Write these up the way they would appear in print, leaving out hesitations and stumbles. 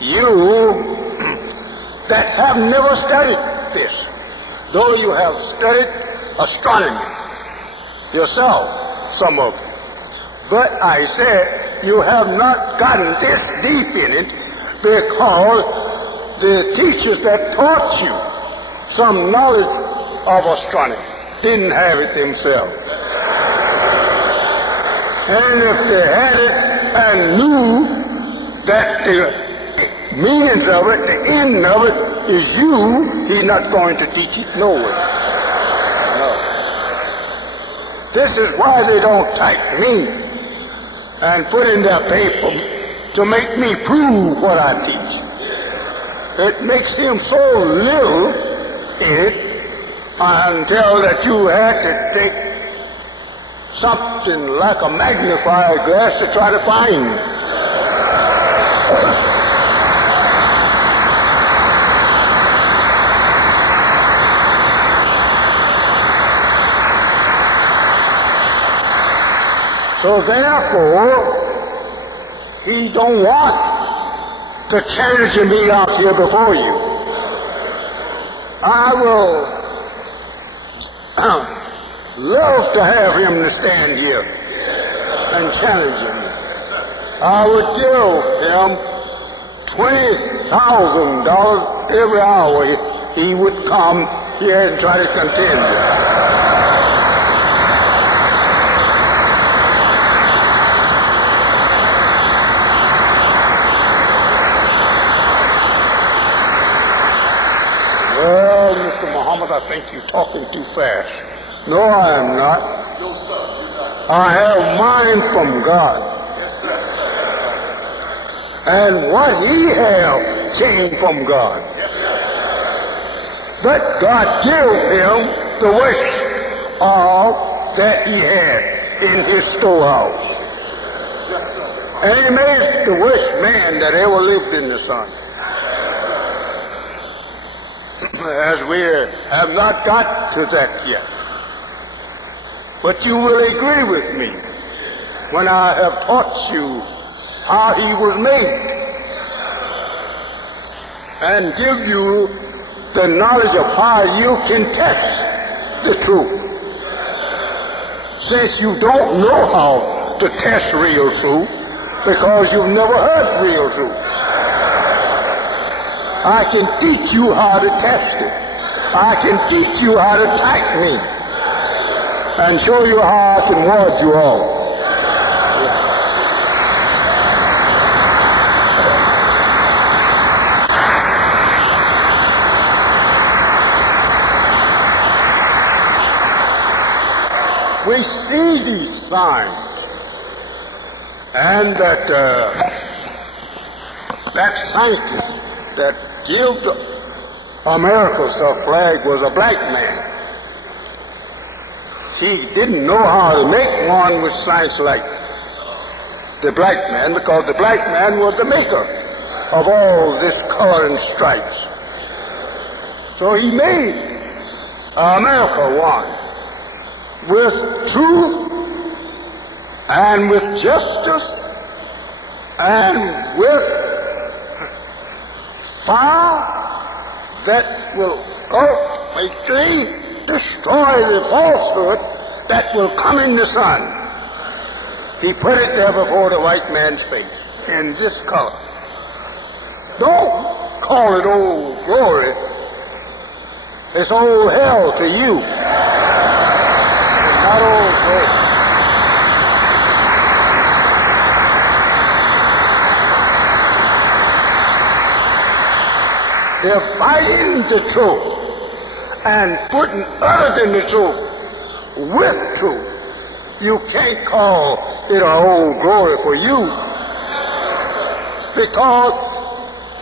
You that have never studied this, though you have studied astronomy yourself, some of you. But I said you have not gotten this deep in it because the teachers that taught you some knowledge of astronomy didn't have it themselves. And if they had it and knew that the meanings of it, the end of it is you, he's not going to teach it nowhere. No. This is why they don't type me and put in their paper to make me prove what I teach. It makes him so little in it until that you had to take something like a magnifying glass to try to find. So therefore, he don't want to challenge me out here before you. I will love to have him to stand here and challenge him. I would give him $20,000 every hour he would come here and try to contend. I think you're talking too fast. No, I am not. No, sir. You're not. I have mine from God. Yes, sir. And what he have came from God. Yes, sir. But God gave him the wish of that he had in his storehouse. Yes, sir. And he made the worst man that ever lived in the sun. As we have not got to that yet. But you will agree with me when I have taught you how he was made and give you the knowledge of how you can test the truth. Since you don't know how to test real truth because you've never heard real truth. I can teach you how to test it. I can teach you how to type me and show you how I can ward you all. We see these signs and that scientist that give America's flag was a black man. He didn't know how to make one with science like the black man because the black man was the maker of all this color and stripes. So he made America one with truth and with justice and with fire that will ultimately destroy the falsehood that will come in the sun. He put it there before the white man's face in this color. Don't call it old glory. It's old hell to you. It's not old glory. They're fighting the truth and putting other than the truth with truth. You can't call it an old glory for you because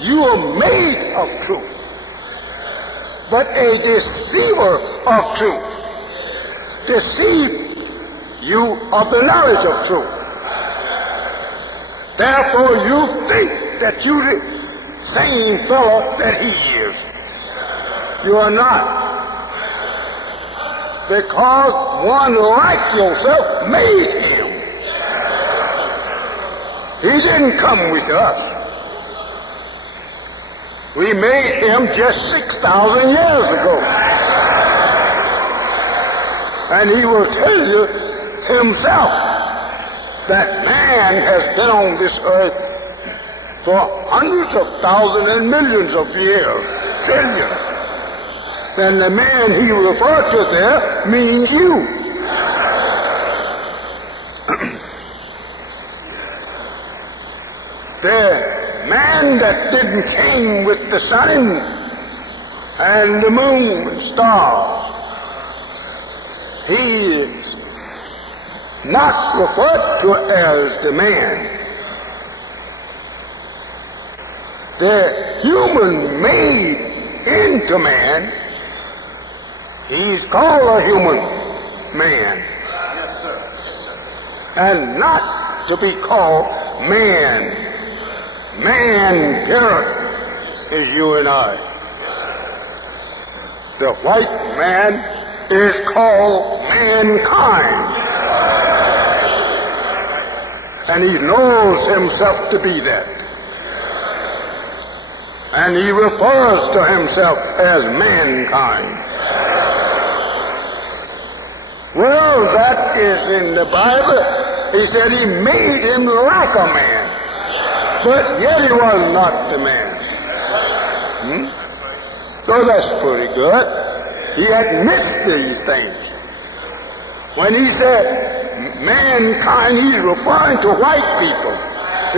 you are made of truth, but a deceiver of truth. Deceive you of the knowledge of truth. Therefore you think that you same fellow that he is. You are not. Because one like yourself made him. He didn't come with us. We made him just 6,000 years ago. And he will tell you himself that man has been on this earth for hundreds of thousands and millions of years, trillions. And the man he referred to there means you. The man that didn't came with the sun and the moon and stars, he is not referred to as the man. The human made into man, he's called a human man. Yes, sir. And not to be called man. Man, period, is you and I. The white man is called mankind. And he knows himself to be that. And he refers to himself as mankind. Well, that is in the Bible. He said he made him like a man. But yet he was not the man. So that's pretty good. He admits these things. When he said mankind, he's referring to white people.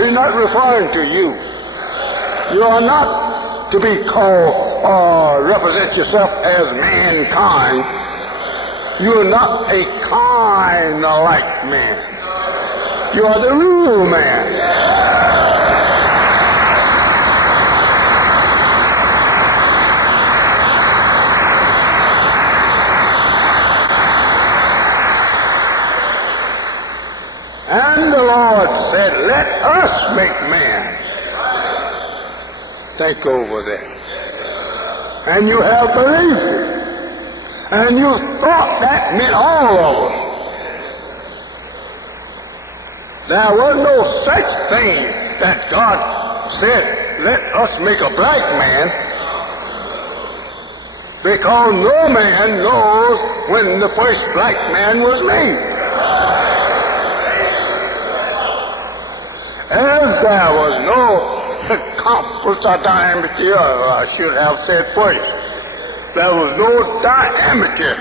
He's not referring to you. You are not to be called or represent yourself as mankind. You are not a kind like man. You are the real man. And the Lord said, let us make man. Think over that. And you have believed it. And you thought that meant all of us. There was no such thing that God said, let us make a black man, because no man knows when the first black man was made. As there was no circumference or diameter, or I should have said first, there was no diameter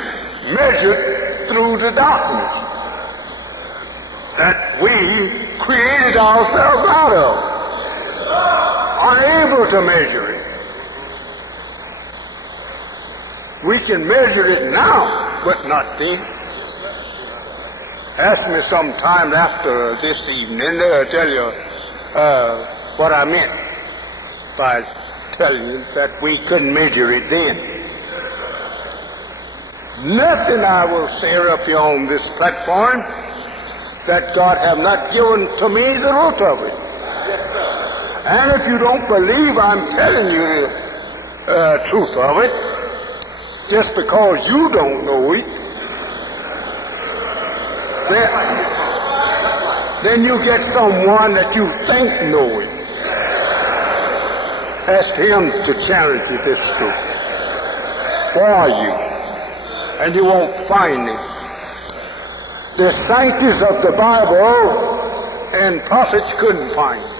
measured through the darkness that we created ourselves out of, unable to measure it. We can measure it now, but not then. Ask me sometime after this evening, I'll tell you what I meant by telling you that we couldn't measure it then. Nothing I will say up here on this platform that God have not given to me the root of it. Yes, sir. And if you don't believe I'm telling you the truth of it, just because you don't know it, then you get someone that you think know it. Ask him to challenge you this truth for you, and you won't find him. The scientists of the Bible and prophets couldn't find him.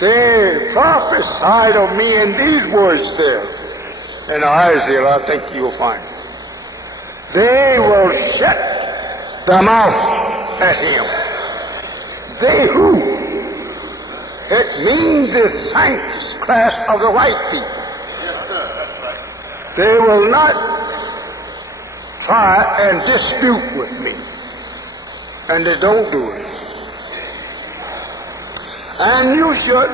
They prophesied of me in these words there. In Isaiah, I think you'll find it. They will shut their mouth at him. They who? It means the scientist class of the white people. Yes, sir. That's right. They will not try and dispute with me. And they don't do it. And you should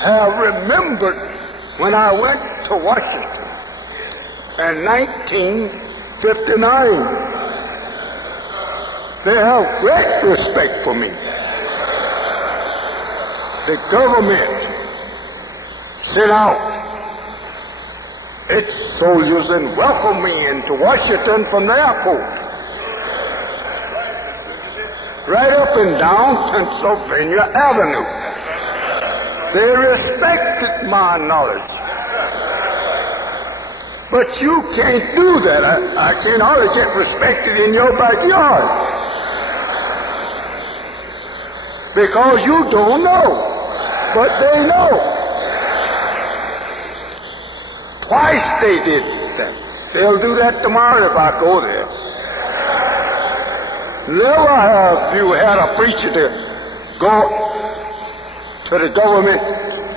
have remembered when I went to Washington in 1959. They have great respect for me. The government sent out its soldiers and welcomed me into Washington from the airport. Right up and down Pennsylvania Avenue. They respected my knowledge. But you can't do that. I can't hardly get respected in your backyard. Because you don't know. But they know. Twice they did that. They'll do that tomorrow if I go there. Never have you had a preacher to go to the government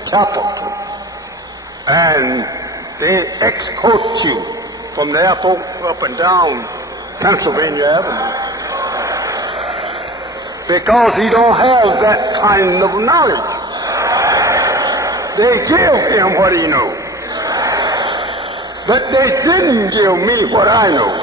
capital and they escort you from the airport up and down Pennsylvania Avenue because he don't have that kind of knowledge. They give him what he knows, but they didn't give me what I know.